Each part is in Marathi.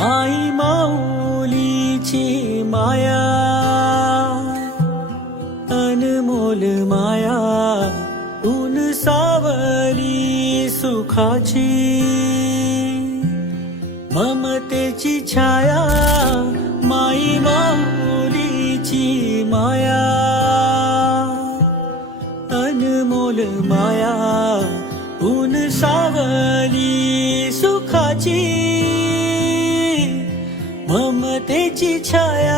आई माऊलीची माया, अनमोल माया, ऊन सावली सुखाची, ममतेची छाया, माई माऊलीची माया, अनमोल माया, ऊन सावली सुखाची, ममतेची छाया.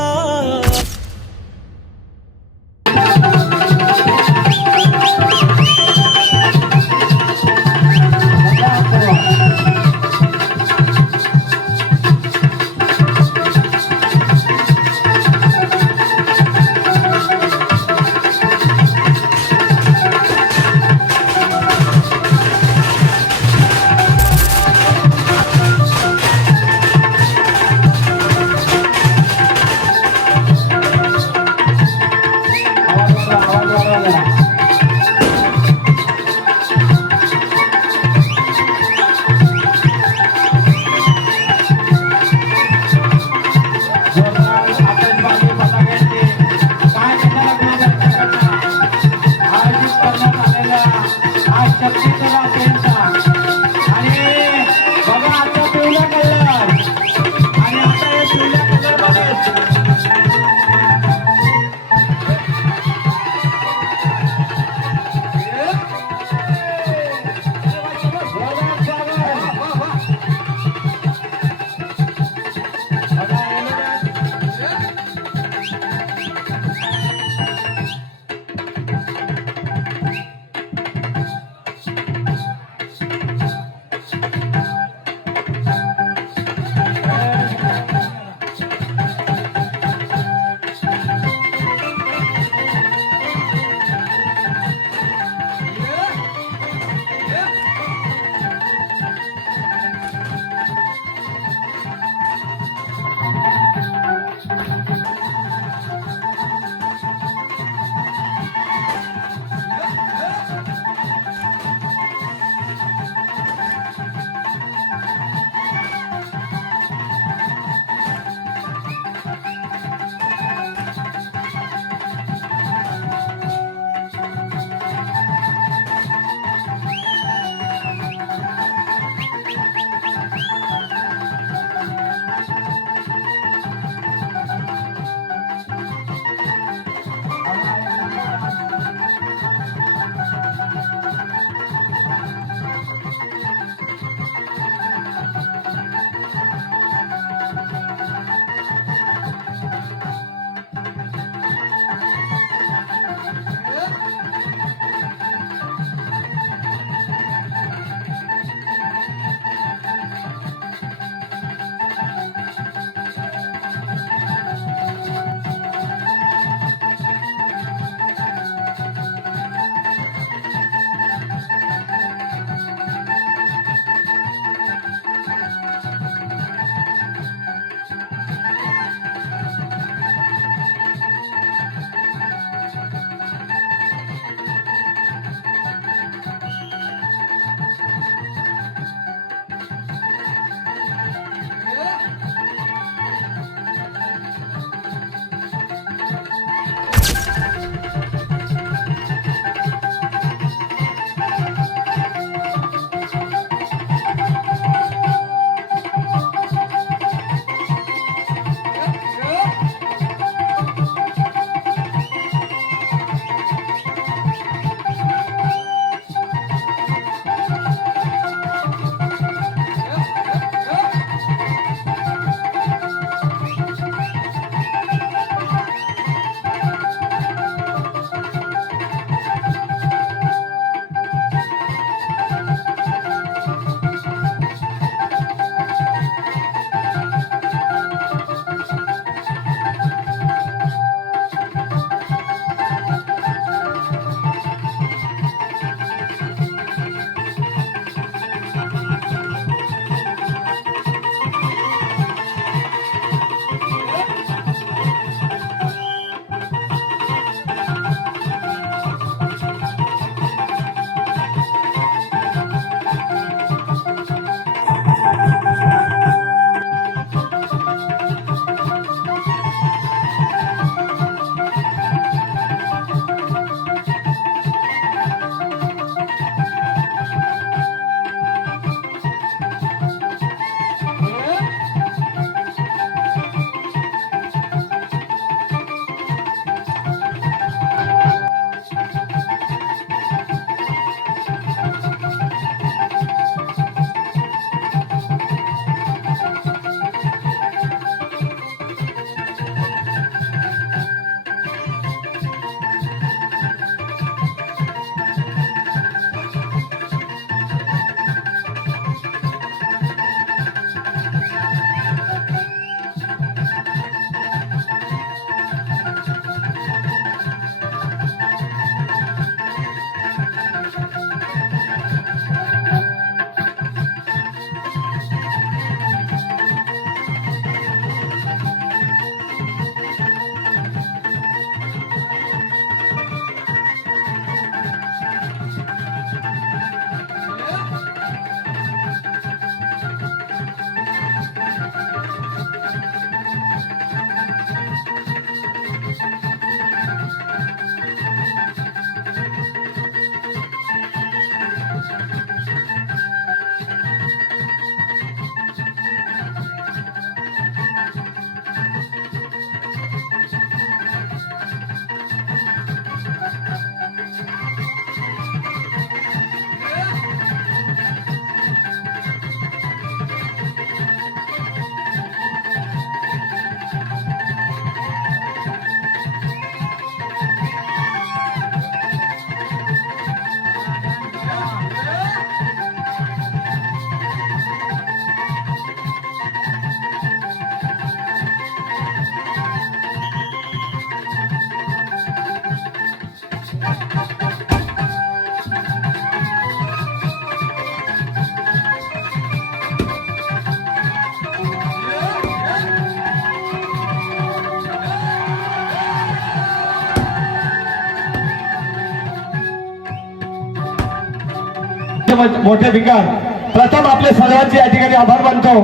मोठे विकार प्रथम आपले सर्वांचे या ठिकाणी आभार मानतो.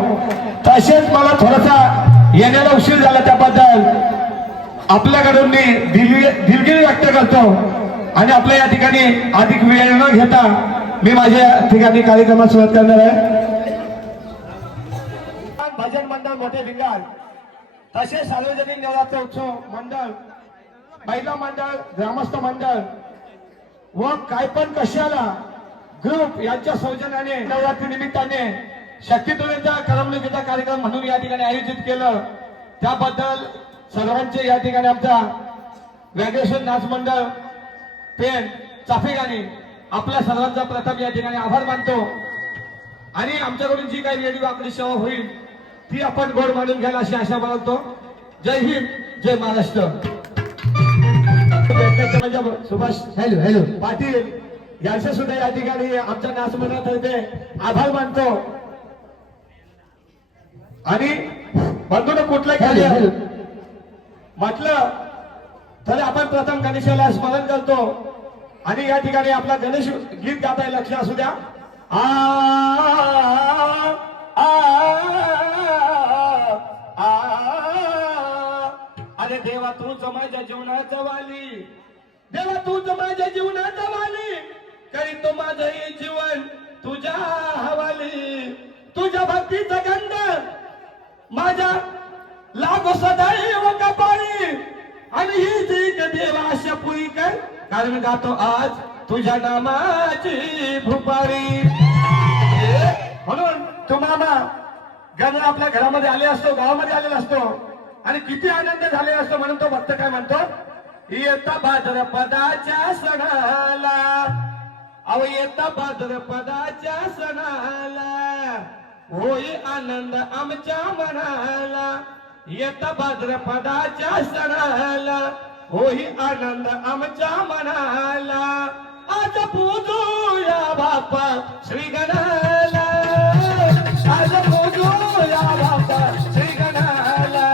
तसेच मला थोडासा येण्याला उशीर झाला त्याबद्दल आपल्याकडून मी दिलगिरी व्यक्त करतो आणि आपल्या या ठिकाणी अधिक वेळ न घेता मी माझ्या ठिकाणी कार्यक्रमात सुरुवात करणार आहे. भजन मंडळ मोठे भिंगार, तसेच सार्वजनिक नवरात्र उत्सव मंडळ, महिला मंडळ, ग्रामस्थ मंडळ व काय पण कशाला ग्रुप यांच्या सौजन्याने नवरात्री निमित्ताने शक्तीतुल्यांच्या करमणुकीचा कार्यक्रम म्हणून या ठिकाणी आयोजित केलं. त्याबद्दल सर्वांचे या ठिकाणी आमचा व्याघ्रेश्वर नाच मंडळ पेन चाफेगाणी आपल्या सर्वांचा प्रथम या ठिकाणी आभार मानतो आणि आमच्याकडून जी काही रेडिओ आपली सेवा होईल ती आपण गोड मानून घ्याल अशी आशा बाळगतो. जय हिंद, जय महाराष्ट्र. सुभाष हॅलो पाटील यांचे सुद्धा या ठिकाणी आमच्या नाच मंडळातर्फे आभार मानतो आणि बंधून कुठलं कार्य म्हटलं तरी आपण प्रथम गणेशाला स्मरण करतो आणि या ठिकाणी आपला गणेश गीत गाता लक्ष असू द्या. अरे देवा तूच माझ्या जीवनाचा वाली, देवा तूच माझ्या जीवनाचा वाली, करीतो माझं हे जीवन तुझ्या हवाली. तुझ्या भक्तीचा गंध माझ्या लागो सदैव कपाळी आणि ही जीक देवा अशा पुरी कर, कारण गातो आज तुझ्या नामाची भुपारी. म्हणून तो मामा गण आपल्या घरामध्ये आले असतो, गावामध्ये आलेला असतो आणि किती आनंद झालेला असतो. म्हणून तो भक्त काय म्हणतो, येता भाद्रपदाच्या सणाला, अहो येता भाद्रपदाच्या सणाला होई आनंद आमच्या मनाला. येता भाद्रपदाच्या सणाला होई आनंद आमच्या मनाला. आज पूजूया बाप्पा श्री गणाला, आज पूजूया बाप्पा श्री गणाला.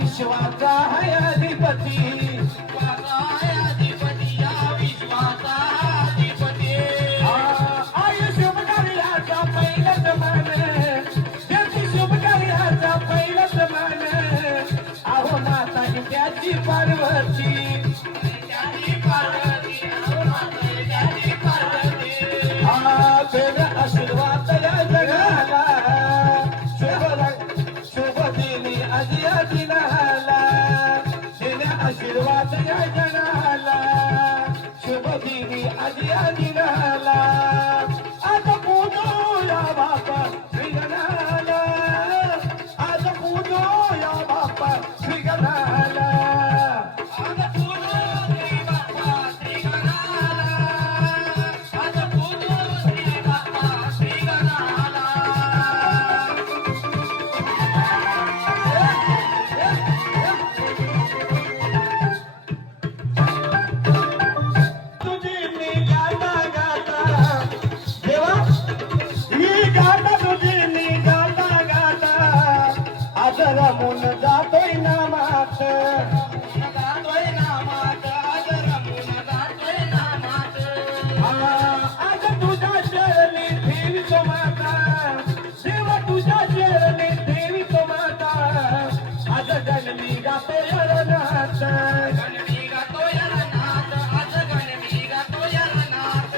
विश्वाचा है अधिपती, या विश्वाचा अधिपती. शुभ कार्याचा पहिलंच मान, त्याची शुभ कार्याचा पहिलंच मान. अहो माता त्याची पार्वती, त्याची पार्वती, अहो माता त्याची पार्वती. बेन आशीर्वाद या जगाला, शुभ दिनी आजिया दिनाला, देण्या आशीर्वाद या जनाला, शुभ दिनी आजिया दिनाला. आज पूजूया बाप्पा श्री गणाला, आज पूजूया बाप्पा श्री गणाला. आज पूजूया बाप्पा श्री गणाला, आज पूजूया बाप्पा श्री गणाला. रमून जातोय नामात, जातोय नामात, आज रमून जातोय नामात. आज तुझ्या चरणी देवी तो माता, देवा तुझ्या चरणी देवी तो माता. आज गणमी गातोय रनाथ, गणमी गातोय रनाथ, आज गणमी गातोय रनाथ.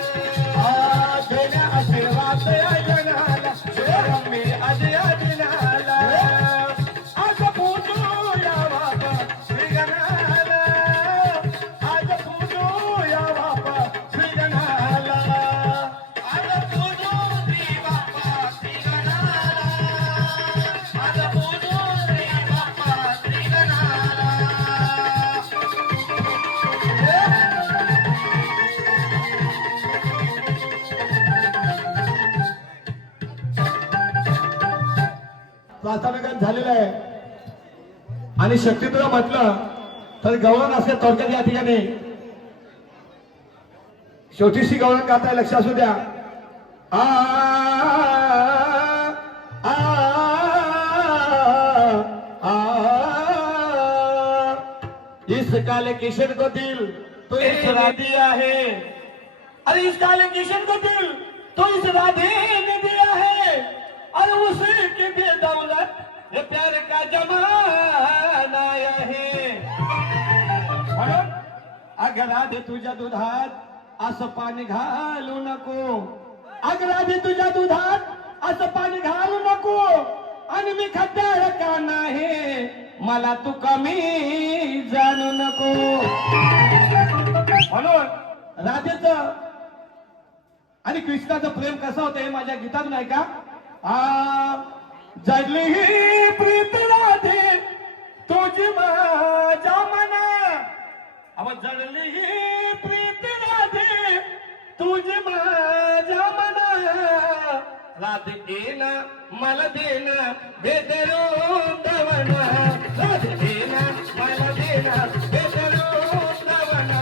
देण्या आशीर्वाद या जनाला, रम्मी आज या दिनाला. आज पूजूया बाप्पा श्री गणाला, प्रार्थनागान झालेलं आहे आणि शक्ती तुला म्हटलं तर गवळण असं थोडक्यात या ठिकाणी शेवटीशी गवळण गाताय लक्ष असू द्या. आ आ आ इस काले किशन को दिल तो इस राधी है. अरे इस काले किशन को दिल तो इस राधे ने दिया है और उसी की बेदौलत ये प्यार का जमाना है. म्हणून अगं राधे तुझ्या दुधात असं पाणी घालू नको. अगं राधे तुझ्या दुधात असं पाणी घालू नको आणि मी खद्दार का नाही मला तू कमी जाणू नको. म्हणून राधेचं आणि कृष्णाचं प्रेम कसं होतं हे माझ्या गीतात नाही का. जडली ही प्रीत राधे तुझी माझ्या मना. अव जडली ही प्रीत राधे तुझी माझ्या मना. राधे देना मला देना बेदरून दवना. राधे देना मला देना बेदरून दवना.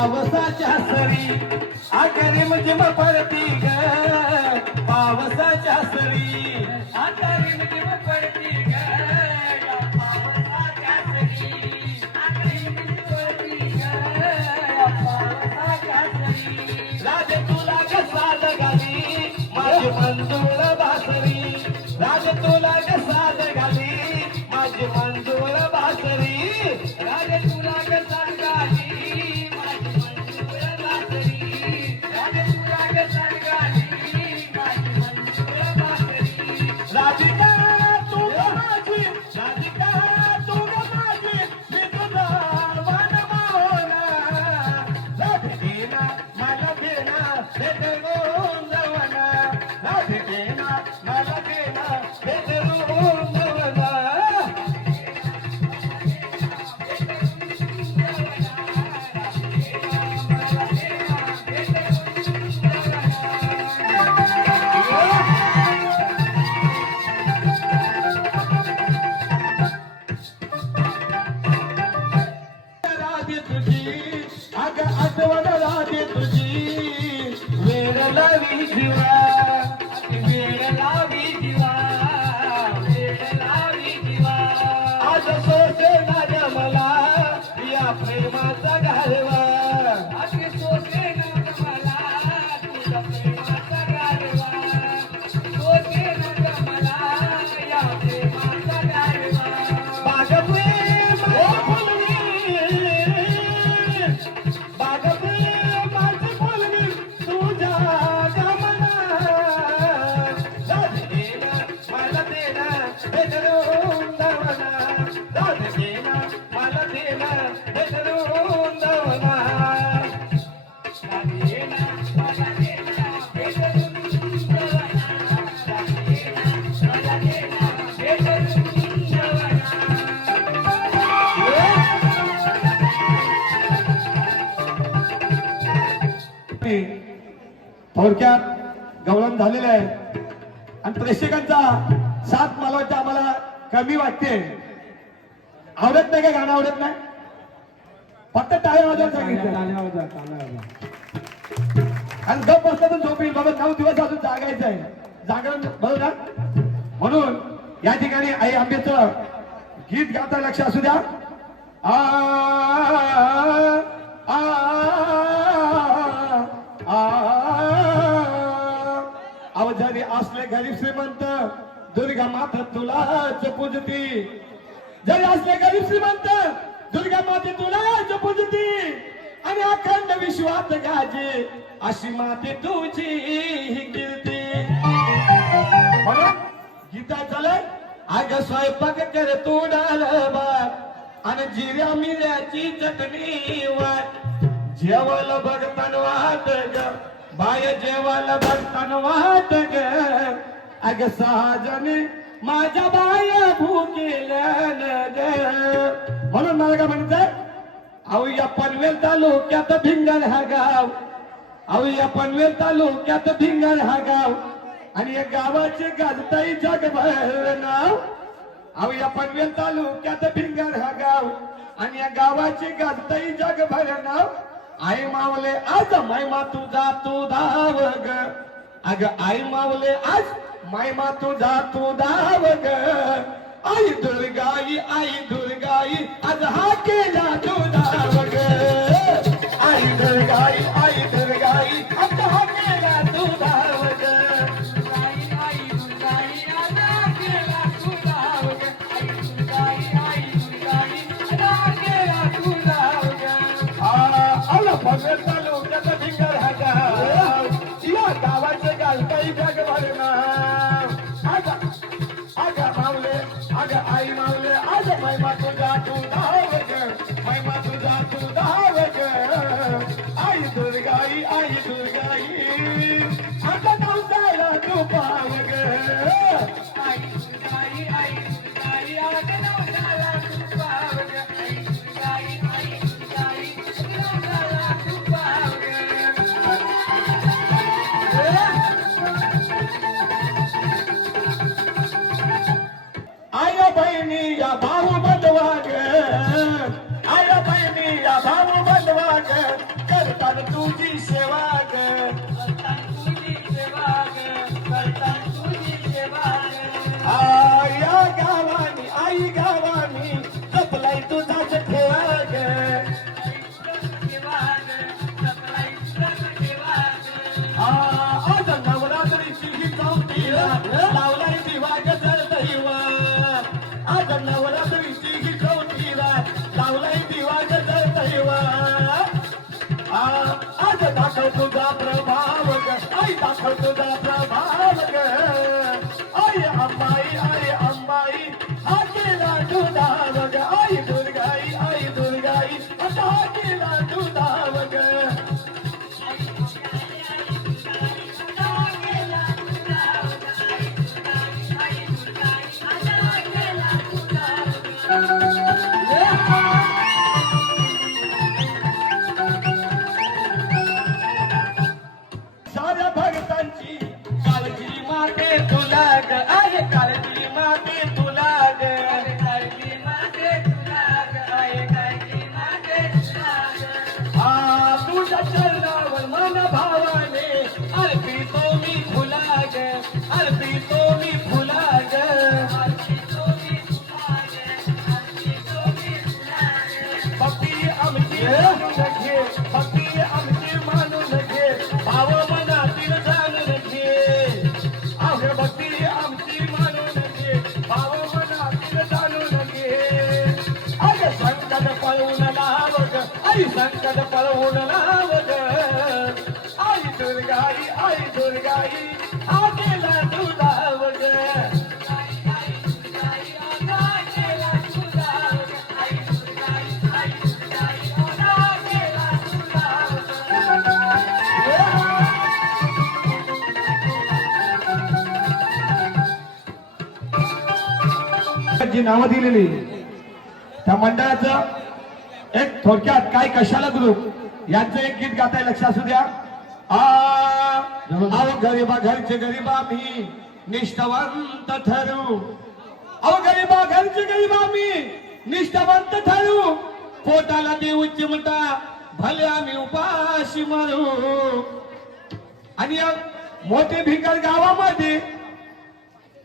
पावसाच्या सरी आकारे म्हणजे पडती ग. पावसाच्या सरी आकारे म्हणजे पडती ग. पावसाच्या सरी आकारे म्हणजे पडती ग. पावसाच्या सरी राजे तुला कसाद घाली माझी मंजूळ बासरी. राजे तुला कसाद घाली माझी मंजूळ बासरी. राजे तुला कसाद घाली राधिका तू माझी. राधिका तू माझी मी तुझा मन मोहना. राधे देना मला देना हे देऊन जवना. राधे देना मला देना हे देऊन जवना. आठवण राधे तुझी वेळ लावी जीवा. वेळ लावी जीवा. वेळ लावी जीवा. आज सोसे माझ्या मला या प्रेमाचा घालवा. आज सोसे माझ्या मला तुझ्या प्रेमाचा घालवा. सोसे माझ्या मला या प्रेमाचा घालवा. बाग प्रेम थोडक्यात गवळण झालेलं आहे आणि प्रेक्षकांचा साथ मला वाटतं आम्हाला कमी वाटते. आवडत नाही का गाणं? आवडत नाही? फक्त टाळ्या वाजवून सांगितलं. आणि गप बसला तर झोप येईल बाबा. 9 दिवस अजून जागायचं आहे. जागरण बरोबर ना. म्हणून या ठिकाणी आई आंबेचं गीत गाता लक्ष असू द्या. आ आ अवजारी असले गरीब श्रीमंत दुर्गा माता तुलाच पूजती. जरी असले गरीब श्रीमंत दुर्गा माते तुला पूजती आणि अखंड विश्वात गाजे अशी माते तुझी ही कीर्ती. म्हणून गीता चालय अग स्वयंपाक कर तू डालबार आणि जिऱ्या मिऱ्याची चटणी वाट जेवायला बघताना वाट ग बाय जेवायला बघताना वाट ग अग सहाजने माझ्या बाय भूकेल्या ग. म्हणून मला काय म्हणतंय अहो या पनवेल तालुक्यात भिंगण हा गाव अहो या पनवेल तालुक्यात भिंगण हा गाव आणि या गावाचे गाजताई जगभर नाव. अहो या पनवेल तालुक्यात भिंगण हा गाव आणि या गावाचे गाजताई जगभर नाव. आई मावले आज महिमा तुझा तू धाव ग अग आई मावले आज महिमा तुझा तू धाव ग. आई दुर्गाई आज हा केला तू धाव ग. आई दुर्गाई आज हा केला तू धाव ग. पनवेल तालुक्यात भिंगण हा गाव या गावाचे गालताई जगभर नाव. अग मावले अग आई मावले आज महिमा तुझा तू धाव ग महिमा तुझा तू धाव ग. आई दुर्गाई आता नवसाला तू पाव ग. आया बहिणी या भाऊ बंधवा ग आया बहिणी या भाऊ बंधवा ग करतात तुझी सेवा ग. या गावानी आई गावानी जपलाई तुझाच ठेवा ग. आज नवरात्रीची ही चौथी लावलाय दिवा गजर दैवा. आज नवरात्रीची ही चौथी लावलाय दिवा गजर दैवा. आज दाखव तुझा प्रभाव ग आई दाखव तुझा प्रभाव ग. आई अंबाई हा केला तू धाव ग. आई दुर्गाई आता हा केला तू धाव ग. साऱ्या भक्तांची काळजी माते तुला ग आहे काळजी माते तुला ग. तुझ्या चरणावर मन भावाने अर्पितो मी फुला ग अर्पितो मी फुला ग. भक्ती आमची मानून घे भाव मनातील जाणून घे. अहो भक्ती आमची मानून घे भाव मनातील जाणून घे. अग संकट पळवून लाव ग आई संकट पळवून लाव ग. आई दुर्गाई हा केला तू धाव ग. जी नावं दिलेली त्या मंडळाचं एक थोडक्यात काय कशाला ग्रुप यांचं एक गीत गाताय लक्ष असू द्या. अहो गरीबा घरचे गरीबा मी निष्ठावंत ठरू. अहो गरीबा घरचे गरीबा मी निष्ठावंत ठरू. पोटाला देऊ चिमटा भले आम्ही उपाशी मरू. आणि या मोठे भिंगण गावामध्ये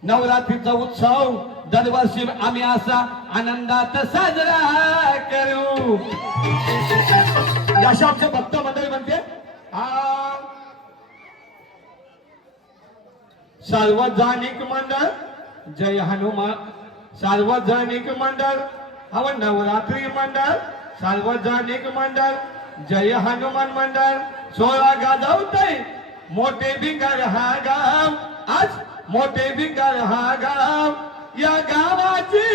नवरात्रीचा उत्सव दरवर्षी आम्ही असा आनंदात साजरा करू. यशा आमचे भक्त मंडळी म्हणते सार्वजनिक मंडळ जय हनुमान सार्वजनिक मंडळ हव नवरात्री मंडळ सार्वजनिक मंडळ जय हनुमान मंडळ 16 गाजवतय मोठे भिंगार हा गाव आज मोठे भिंगार हा गाव या गावाची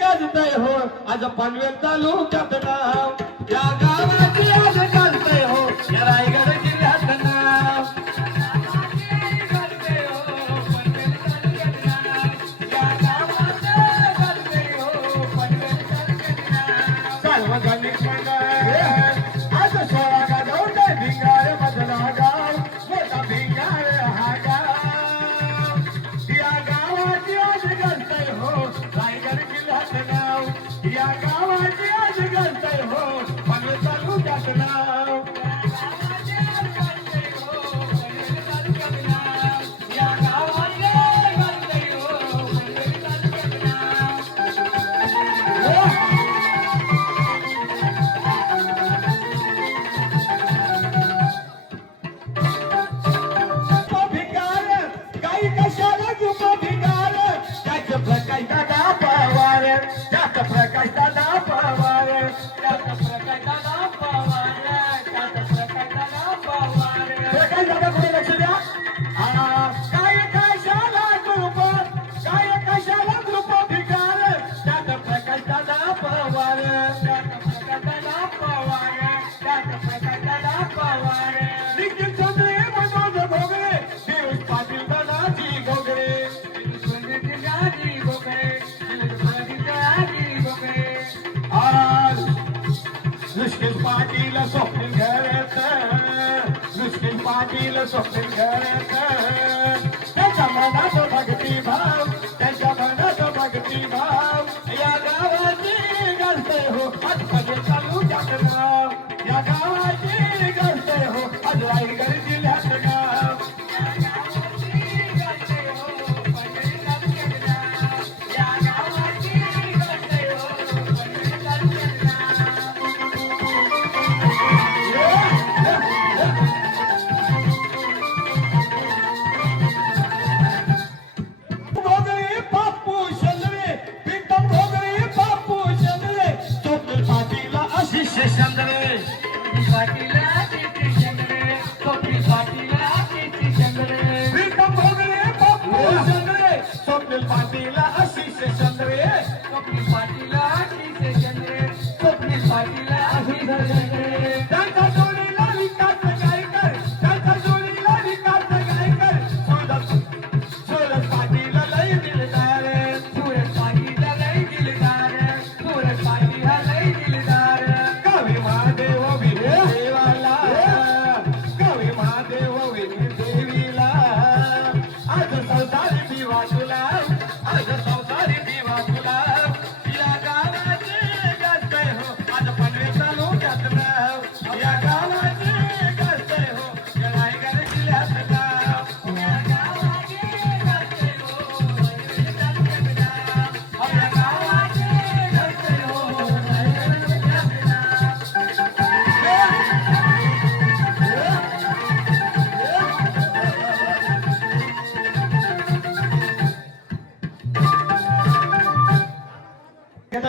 गाजतय हो आज पनवेल तालुक्यात नाव या गावाची आज गाजतय हो या रायगड जिल्ह्यात नाव सार्वजनिक मंडळ आज 16 गाजवतय भिंगार मधला गाव मोठा भिंगार हा गाव या गावाची आज गाजतय हो रायगड जिल्ह्यात नाव या गावाची आज गाजतय हो पनवेल तालुक्यात नाव पाटील स्वप्न घरात नुसते पाटील स्वप्न घरात त्याच्या मनात भक्ती भाव त्याच्या मनात भक्ती भाव या गावाची गाजते हो आज पनवेल तालुक्यात नाव या गावाची गाजते हो आज रायगड जिल्ह्यात नाव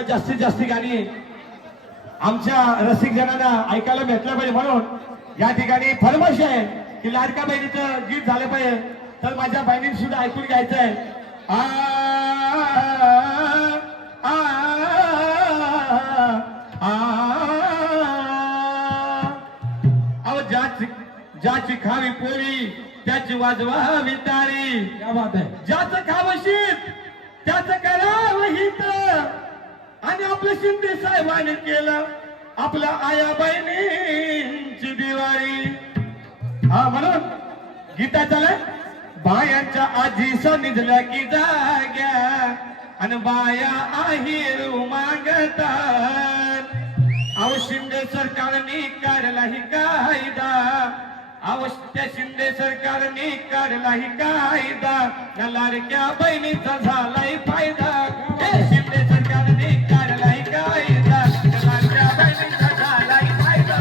जास्तीत जास्त गाणी आमच्या रसिक जनांना ऐकायला भेटलं पाहिजे म्हणून या ठिकाणी फरमाश आहे की लाडका बहिणीचं गीत झालं पाहिजे तर माझ्या बहिणीने सुद्धा ऐकून घ्यायचं आहे ज्याची खावी पोळी त्याची वाजवावी टाळी क्या बात आहे ज्याचं खावं शीत त्याचं करावं हित आणि आपलं शिंदे साहेबांनी केलं आपल्या आया बहिणींची दिवाळी हा म्हणून गीता चालय बायांच्या आजीचा निधल्या की जाग्या आणि बाया आहिरू मागतात अहो शिंदे सरकारने काढला ही कायदा अवश्य शिंदे सरकारने काढला ही कायदा या लाडक्या बहिणीचा झालाय फायदा शिंदे सरकारने काढला ही कायदा या लाडक्या बहिणीचा झालाय फायदा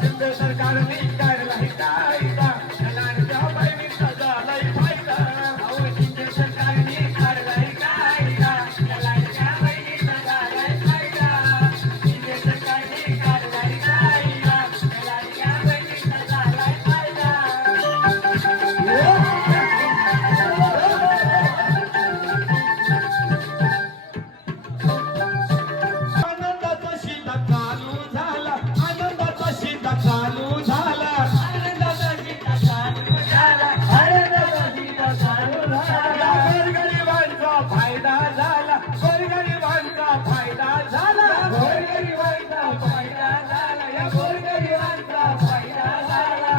शिंदे सरकारने काढलाय कायदा लाडक्या बहिणीचा झालाय फायदा शिंदे सरकारने काढलाय कायदा लाडक्या बहिणीचा झालाय फायदा शिंदे सरकारने काढलाय कायदा लाडक्या बहिणीचा झालाय फायदा आनंदाचा शिदा चालू झाला आनंदाचा शिदा चालू झाला आनंदाचा गीता चालू झाला आनंदाचा गीता चालू झाला गोरगरिबांचा फायदा झाला गोरगरिबांचा फायदा झाला गोरगरिबांचा फायदा झाला या गोरगरिबांचा फायदा झाला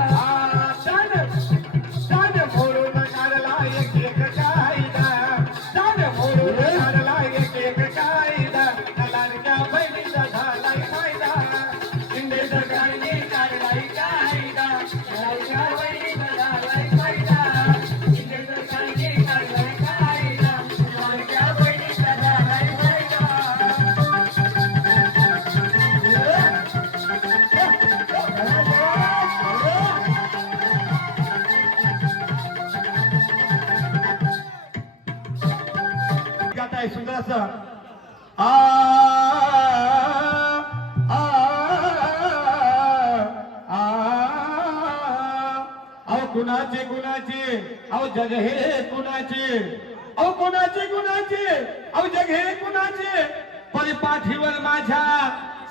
दान फोडून काढला एक एक कायदा दान फोडून काढला एक एक कायदा लाडक्या बहिणीचा झालाय फायदा शिंदे सरकारने काढलाय कायदा लाडक्या बहिणीचा झालाय फायदा शिंदे सरकारने काढलाय कायदा लाडक्या बहिणीचा झालाय फायदा गात आहे सुंदर असं आ आ आ अहो कुणाचे कुणाचे अहो जग हे कुणाचे अहो कुणाचे कुणाचे अहो जग हे कुणाचे परिपाठीवर माझ्या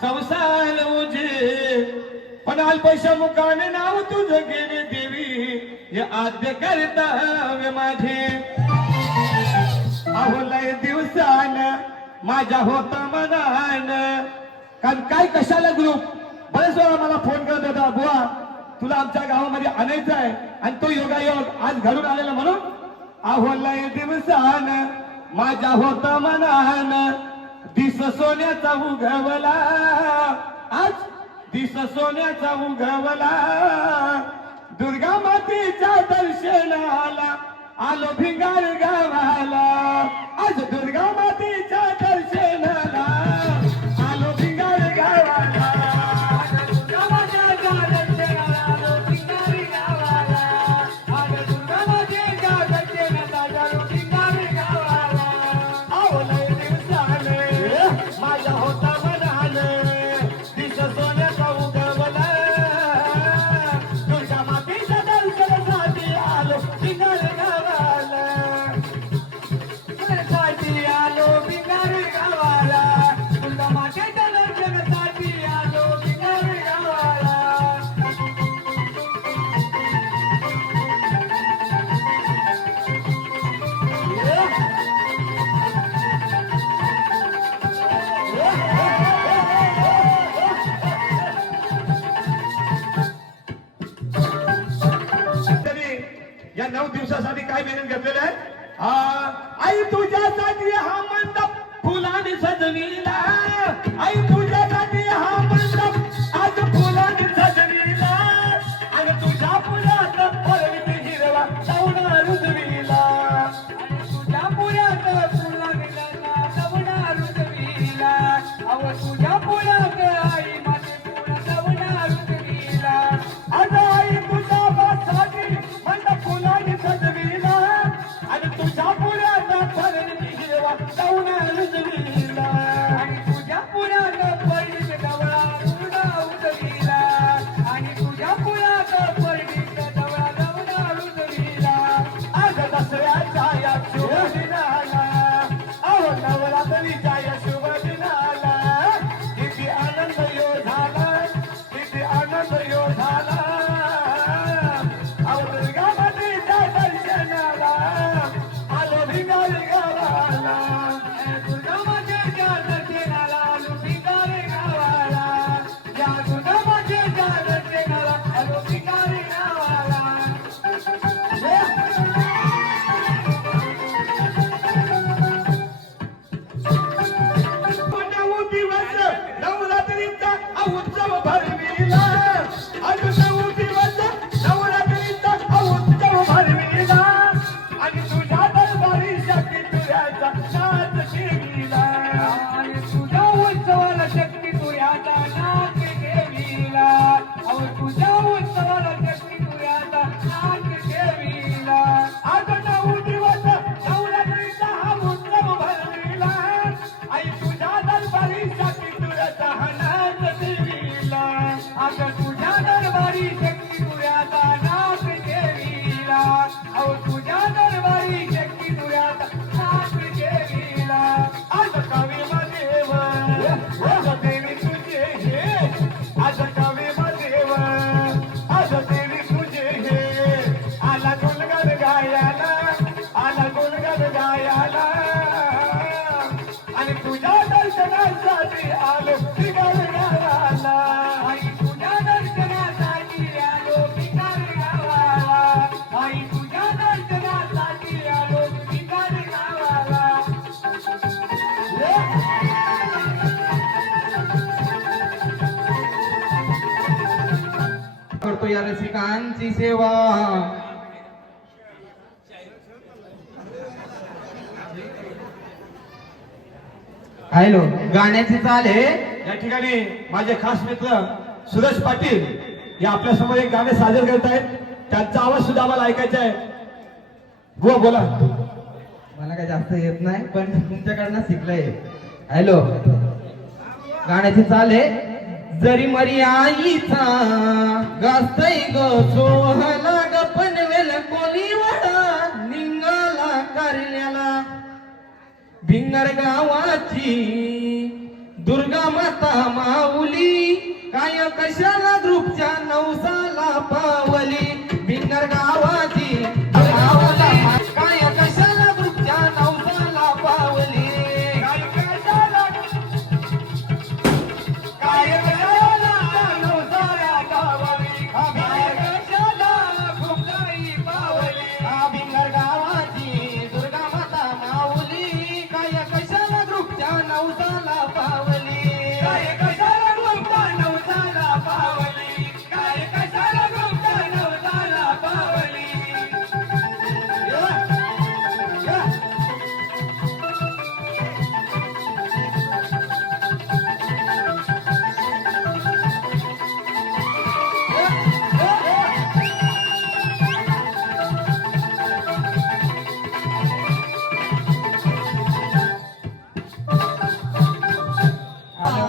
संसार उजे पण अल्पशा मुखाने नाव तुझं गेले देवी हे आद्य कर्तव्य माझे अहो लय दिवसान माझ्या होत मनान कारण काय कशाला ग्रुप बरेच वेळा मला फोन करत होता बुवा तुला आमच्या गावामध्ये आणायचं आहे आणि तो योगायोग आज घडून आलेला म्हणून अहो लय दिवसान माझ्या होत मनान दिस सोन्याचा उगवला आज दिस सोन्याचा उगवला दुर्गा मातेच्या दर्शनाला आलो भिंगार गावाला आज दुर्गा मातेच्या दर्शनाला आलो भिंगार गावाला दुर्गा मातेच्या दर्शनाला आलो भिंगार गावाला आज दुर्गा मातेच्या दर्शनाला आलो भिंगार गावाला अहो लय दिवसाने माझ्या होता मनाने दिस सोन्याचा उगवला दुर्गा मातेच्या दर्शनासाठी आलो भिंगार गावाला साठी आलो भिंगार गावाला दुर्गा मातेच्या दर्शनासाठी आलो भिंगार गावाला तरी या 9 दिवसासाठी काय मेहनत घेतलेलं आहे आई तुझ्यासाठी हा मंडप फुलाने सजविला आई तुझ्यासाठी हा मंडप आज फुलाने सजविला आणि तुझ्या पुरात फळवीत हिरवा सवणा रुजविला आणि तुझ्या पुण्यात फुला निघाला सवणा रुजविला अव तुझ्या पुण्यात आई माझे पूर्ण सवणा रुजविला आज आई तुझ्या बासाठी मंडप फुलाने सजविला आणि तुझ्या पुरात फळवीत हिरवा सवणा रुजविला आणि तुझ्या पुण्यात अगं तुझ्या दरबारी शक्ती तुऱ्याचा नाच केलीला अहो तुझ्या दरबारी शक्ती तुऱ्याचा नाच केलीला आज कवी देव आज देवी तुझे हे आज कवी देव आज देवी तुझे हे आला गुणगण गायाला आला गुणगण गायाला आणि तुझ्या दर्शनासाठी आलो भिकार गावाला आई तुझ्या दर्शनासाठी आलो भिकार गावाला आई तुझ्या दर्शनासाठी आलो भिकार गावाला करतो या रसिकांची सेवा. हॅलो, गाण्याची चाल आहे. या ठिकाणी माझे खास मित्र सुरेश पाटील या आपल्या समोर एक गाणे सादर करत आहेत. त्यांचा आवाज सुद्धा आम्हाला ऐकायचा आहे. बुवा बोला. मला काय जास्त येत नाही पण तुमच्याकडनं शिकलंय. हॅलो, गाण्याची चाल आहे. जरी मरी आईचा गास्तई ग सोहला ग पनवेल कोलीवाडा निघाला कारल्याला भिंगर गावाची दुर्गा माता माऊली काय कशाला ग्रुपच्या नवसाला पावली भिंगर गावाची काय कशाला ग्रुपच्या नवसाला पावली काय कशाला नवसाला पावली काय कशाला घुमलाई पावली भिंगर गावाची दुर्गा माता माऊली काय कशाला ग्रुपच्या नवसाला पावली काय कशाला घुमता नवसाला पावली काय कशाला घुमता नवसाला पावली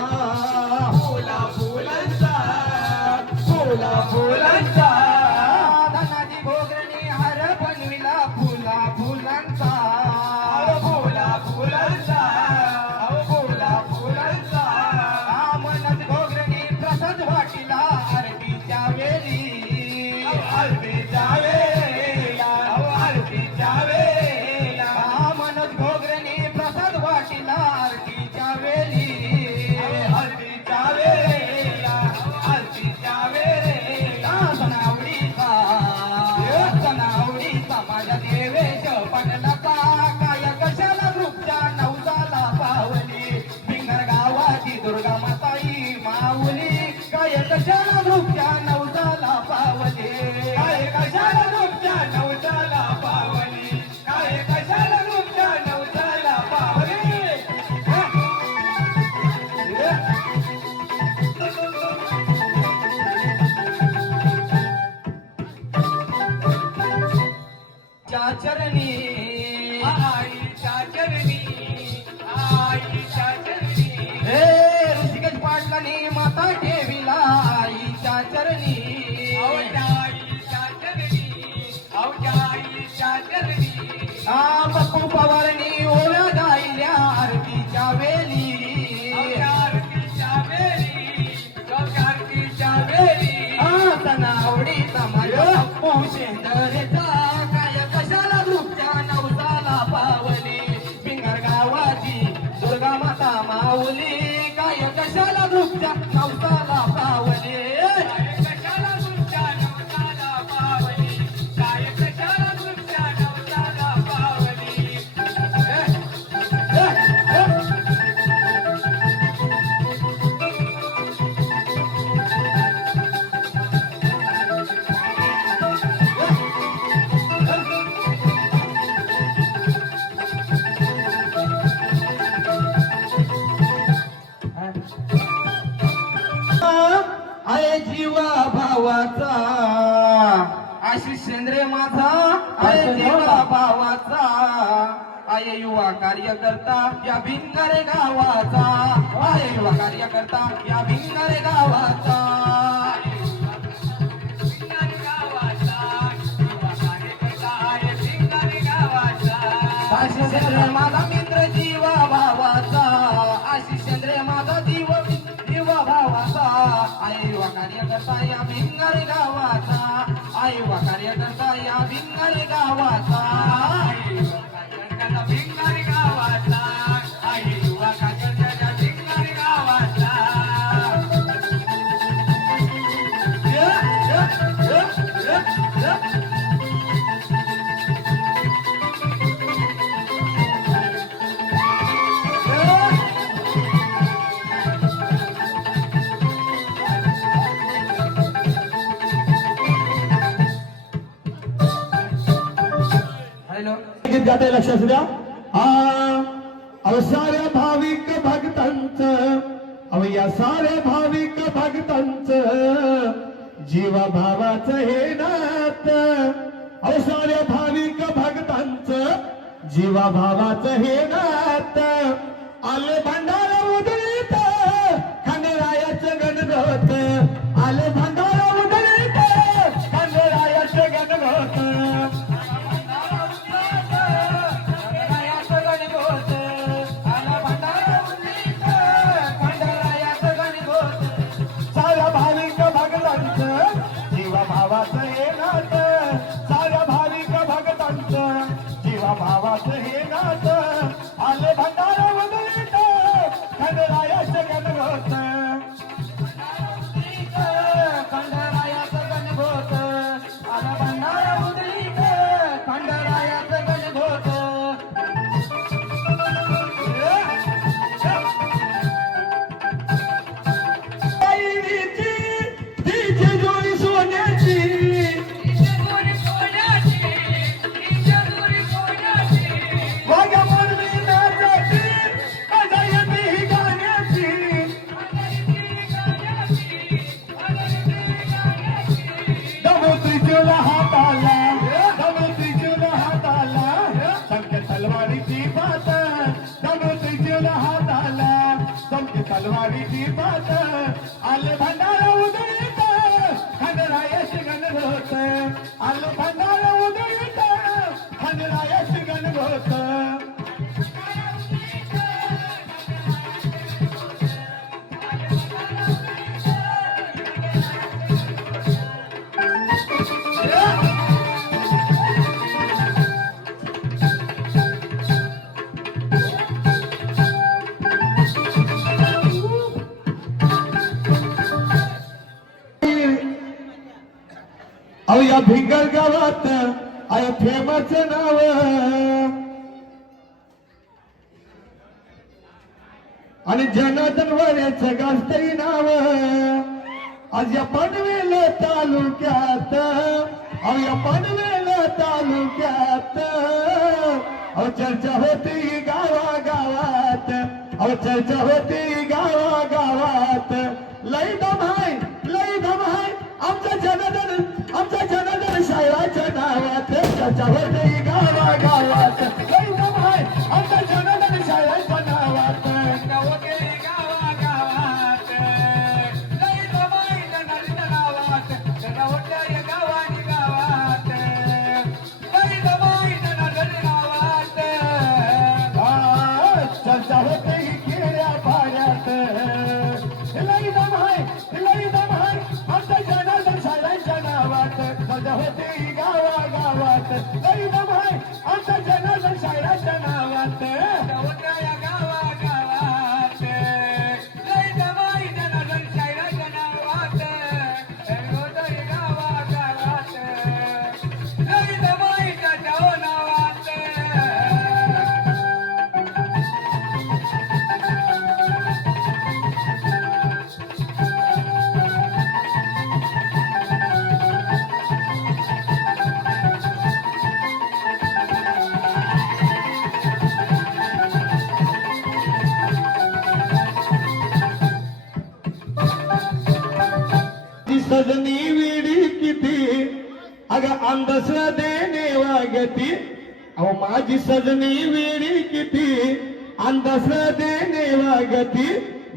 फुला फुलांचा फुला फुलांचा धनाजी भोगरणी हार बनविला फुला फुलांचा फुला फुलांचा फुला फुलांचा मनज भोगरणी प्रसाद वाटिला आरतीच्या वेळी आरतीच्या वेळेला आरतीच्या वेळेला मनज भोगरणी प्रसाद वाटिला आरतीच्या वेळी आरतीच्या वेळेला आरतीच्या वेळेला सणावडीचा सणावडीचा माझ्या देवेश पडलाचा काय कशाला ग्रुपच्या नवसाला पावली भिंगर गावाची दुर्गा माताई माऊली काय कशाला ग्रुपच्या नवसाला पावली काय कशाला ग्रुपच्या नवसाला पावली काय कशाला ग्रुपच्या नवसाला पावली च्या चरणी आईच्या चरणी आईच्या चरणी हे ऋषिकेश पाटलांनी माता ठेविला आईच्या चरणी आईच्या चरणी आईच्या चरणी पप्पू पवारनी ओव्या गायल्या आरतीच्या वेळी आरतीच्या वेळी आरतीच्या वेळी सणावडीचा माझ्या पप्पू शेंदरेचा काय कशाला ग्रुपच्या नवसाला पावली भिंगर गावाची दुर्गा माता माऊली काय कशाला ग्रुपच्या नवसाला पावली कशाला तुमच्या नवसाला पावली काय कशाला तुमच्या नवसाला पावली आहे जीवा भावाचा आशिष शेंद्रे माझा आहे जीवा भावाचा आहे युवा कार्यकर्ता या भिंगरे गावाचा आहे युवा कार्यकर्ता या भिंगरे गावाचा माझा मित्र जीवा भावाचा आशिष चंद्र माझा जीवा भावाचा आई वा कार्यकर्ता या भिंगार गावाचा आई वा कार्यकर्ता या भिंगार गावाचा भिंगारी गावाचा आई युवा काजलच्या भिंगारी गावाचा हॅलो गीत गाते लक्ष असू द्या अहो साऱ्या भाविक भक्तांचं अहो या साऱ्या भाविक भक्तांचं जीवा भावाचं हे नात अहो साऱ्या भाविक भक्तांचं जीवा भावाचं हे नात आले भंडारा उधळीत खंडरायाचं गणगोत आले भंडारा उधळीत खंडरायाचं गणगोत साऱ्या भाविक भक्तांचं जीवा भावाचं हे नात साऱ्या भाविक भक्तांचं जीवा भावाचं हे नात आले भंडारा वदळीत खंडरायाचं गणगोत खंडरायाचं गणगोत आला भंडारा उदळीत खंडरायाचं गणगोत तिची जोडी सोन्याची वाघ्या मुरली नाचाची मजा येते ही गाण्याची दमोत्रीचूला हाताला दमोत्रीचूला हाताला चमके तलवारीची बात दमोत्रीचूला हाताला चमके तलवारीची बात आले भंडारा उदळीत खंडरायाशी गणगोत आले भंडारा उदळीत खंडरायाशी गणगोत अहो या भिंगर गावात आहे फेमस नाव आणि जनार्दन वड्याचं गाजतही नाव आज या पनवेल तालुक्यात अहो या पनवेल तालुक्यात अहो चर्चा होती गावागावात अहो चर्चा होती गावागावात लई दम आहे आमच्या जनार्दन साहेबाच्या नावात चर्चा होती गावागावात लई दम आहे आमच्या जनार्दन साहेबाच्या नावात चर्चा होते ही खेड्या पाड्यात लई दम आहे आमच्या जनार्दन साहेबांच्या नावात चर्चा होते ही गावागावात लई दम आहे आमच्या जनार्दन साहेबांच्या नावात सजनी विडी किती अग अंधस देणे वागती अहो माझी सजनी विडी किती अंधस देणे वागती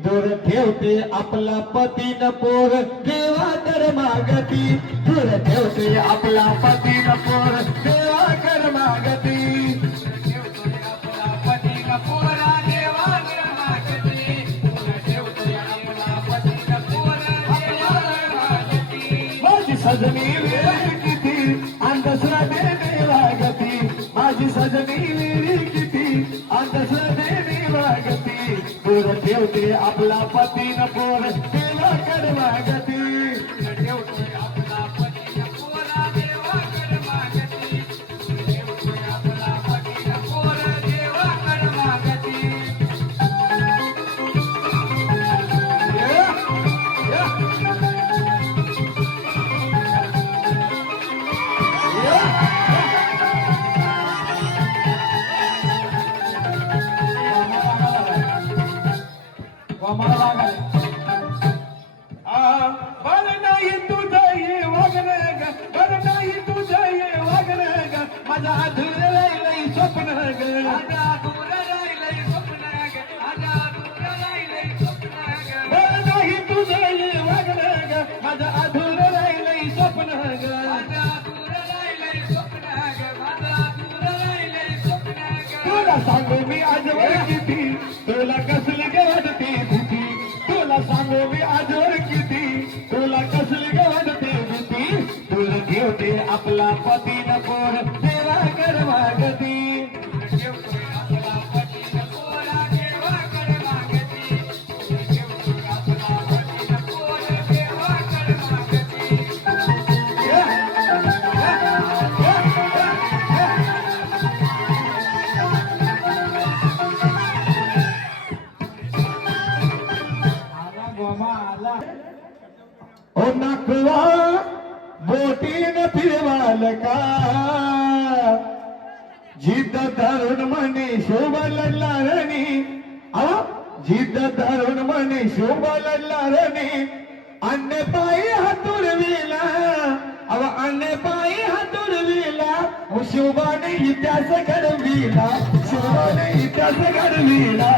दूर ठेवते आपला पती न पोर देवा कर मागती दूर ठेवते आपला पती न पोर देवा कर मागती सजनी वेळी किती अंधश्रद्धेने वागती माझी सजनी वेळी किती अंधश्रद्धेने वागती पोर ठेवते आपला पती न पोर देवाकडे मागती ठेवतोय आपला पती न पोरा देवाकडे मागती ठेवतोय आपला पती न पोरा देवाकडे मागती बरं नाही तुझं ये वागणं ग बरं नाही तुझं ये वागणं ग माझा अधुरं राहिलंय स्वप्न ग आजा दूर राहिलंय स्वप्न ग आजा दूर राहिलंय स्वप्न ग बरं नाही तुझं ये वागणं ग माझा अधुरं राहिलंय स्वप्न ग आजा दूर राहिलंय स्वप्न ग आजा दूर राहिलंय स्वप्न ग तुला सांगू मी आजवर किती तुला कसली ग वाटते भीती तुला सांगू मी आजवर किती तुला कसली ग वाटते भीती तुला ठेवते आपला पती न पोर देवाकडे मागती ठेवतोय आपला पती न पोरा देवाकडे मागती ठेवतोय आपला पती न पोरा देवाकडे मागती ओ नकवा बोटीन फिरवाल का जिद्द धरून म्हणे शोभ लढलारणी जिद्द धरून म्हणे शोभ लढलारणी अन्य पायी हातुरविला अन्य पायी हातुरविला शोभाने इतिहास घडविला शोभाने इतिहास घडविला